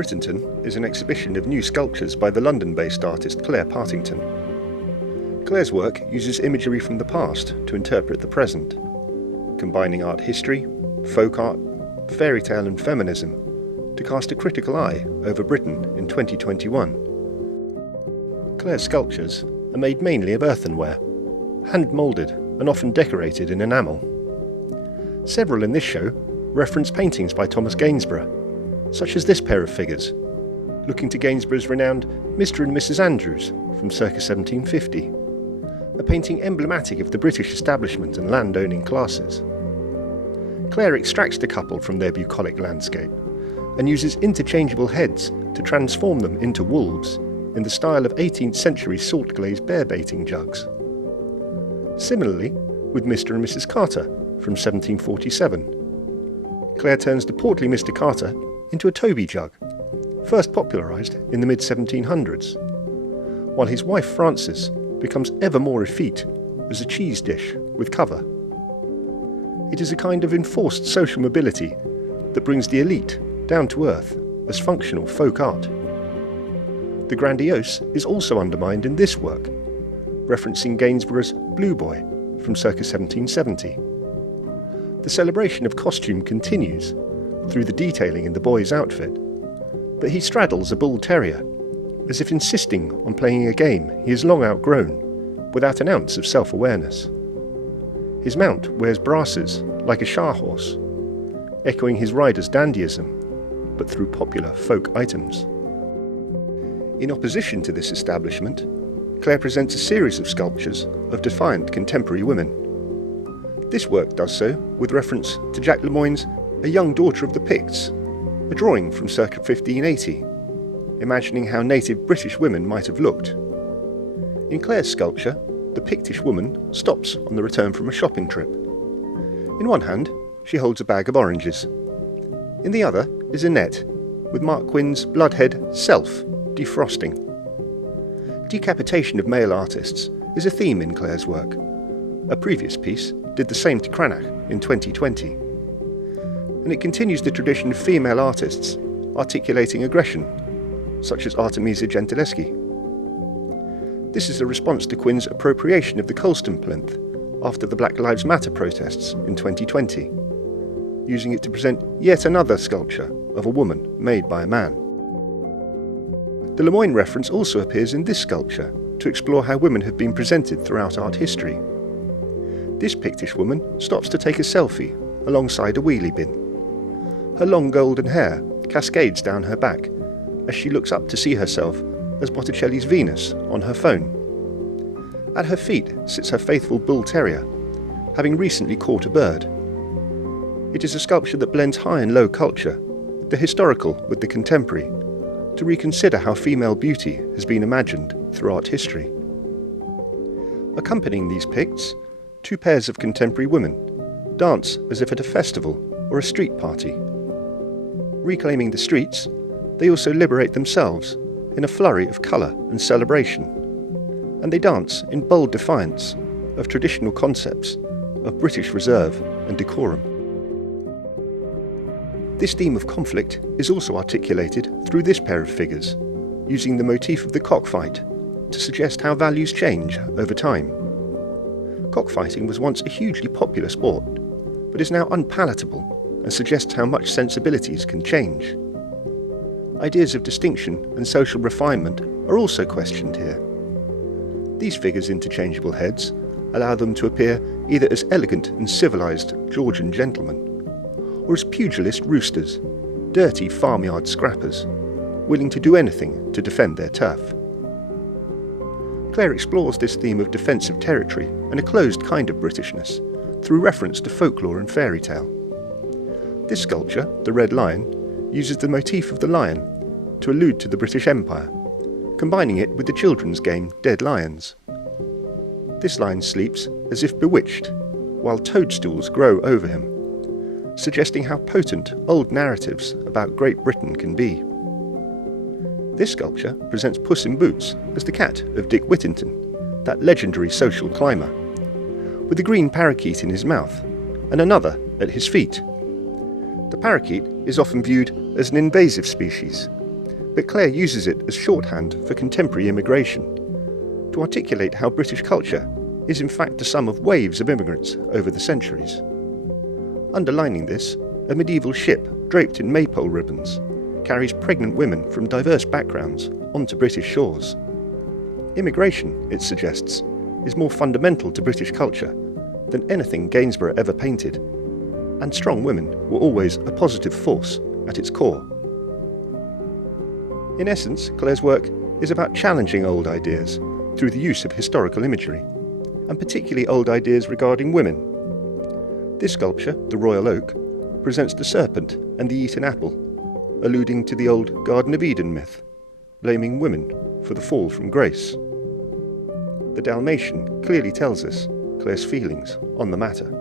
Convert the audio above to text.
Britainton is an exhibition of new sculptures by the London-based artist Claire Partington. Claire's work uses imagery from the past to interpret the present, combining art history, folk art, fairy tale and feminism to cast a critical eye over Britain in 2021. Claire's sculptures are made mainly of earthenware, hand-moulded and often decorated in enamel. Several in this show reference paintings by Thomas Gainsborough, such as this pair of figures, looking to Gainsborough's renowned Mr. and Mrs. Andrews from circa 1750, a painting emblematic of the British establishment and land-owning classes. Claire extracts the couple from their bucolic landscape and uses interchangeable heads to transform them into wolves in the style of 18th century salt-glazed bear-baiting jugs. Similarly, with Mr. and Mrs. Carter from 1747, Claire turns the portly Mr. Carter into a Toby jug, first popularised in the mid-1700s, while his wife Frances becomes ever more effete as a cheese dish with cover. It is a kind of enforced social mobility that brings the elite down to earth as functional folk art. The grandiose is also undermined in this work, referencing Gainsborough's Blue Boy from circa 1770. The celebration of costume continues through the detailing in the boy's outfit, but he straddles a bull terrier, as if insisting on playing a game he has long outgrown, without an ounce of self-awareness. His mount wears brasses like a Shah horse, echoing his rider's dandyism, but through popular folk items. In opposition to this establishment, Claire presents a series of sculptures of defiant contemporary women. This work does so with reference to Jack Lemoyne's A Young Daughter of the Picts, a drawing from circa 1580, imagining how native British women might have looked. In Claire's sculpture, the Pictish woman stops on the return from a shopping trip. In one hand, she holds a bag of oranges. In the other is a net, with Mark Quinn's Bloodhead Self defrosting. Decapitation of male artists is a theme in Claire's work. A previous piece did the same to Cranach in 2020. And it continues the tradition of female artists articulating aggression, such as Artemisia Gentileschi. This is a response to Quinn's appropriation of the Colston plinth after the Black Lives Matter protests in 2020, using it to present yet another sculpture of a woman made by a man. The Lemoyne reference also appears in this sculpture to explore how women have been presented throughout art history. This Pictish woman stops to take a selfie alongside a wheelie bin. Her long golden hair cascades down her back as she looks up to see herself as Botticelli's Venus on her phone. At her feet sits her faithful bull terrier, having recently caught a bird. It is a sculpture that blends high and low culture, the historical with the contemporary, to reconsider how female beauty has been imagined through art history. Accompanying these Picts, two pairs of contemporary women dance as if at a festival or a street party. Reclaiming the streets, they also liberate themselves in a flurry of colour and celebration, and they dance in bold defiance of traditional concepts of British reserve and decorum. This theme of conflict is also articulated through this pair of figures, using the motif of the cockfight to suggest how values change over time. Cockfighting was once a hugely popular sport, but is now unpalatable and suggests how much sensibilities can change. Ideas of distinction and social refinement are also questioned here. These figures' interchangeable heads allow them to appear either as elegant and civilised Georgian gentlemen, or as pugilist roosters, dirty farmyard scrappers, willing to do anything to defend their turf. Claire explores this theme of defensive territory and a closed kind of Britishness through reference to folklore and fairy tale. This sculpture, the Red Lion, uses the motif of the lion to allude to the British Empire, combining it with the children's game Dead Lions. This lion sleeps as if bewitched, while toadstools grow over him, suggesting how potent old narratives about Great Britain can be. This sculpture presents Puss in Boots as the cat of Dick Whittington, that legendary social climber, with a green parakeet in his mouth and another at his feet. The parakeet is often viewed as an invasive species, but Claire uses it as shorthand for contemporary immigration, to articulate how British culture is in fact a sum of waves of immigrants over the centuries. Underlining this, a medieval ship draped in maypole ribbons carries pregnant women from diverse backgrounds onto British shores. Immigration, it suggests, is more fundamental to British culture than anything Gainsborough ever painted, and strong women were always a positive force at its core. In essence, Claire's work is about challenging old ideas through the use of historical imagery, and particularly old ideas regarding women. This sculpture, the Royal Oak, presents the serpent and the eaten apple, alluding to the old Garden of Eden myth, blaming women for the fall from grace. The Dalmatian clearly tells us Claire's feelings on the matter.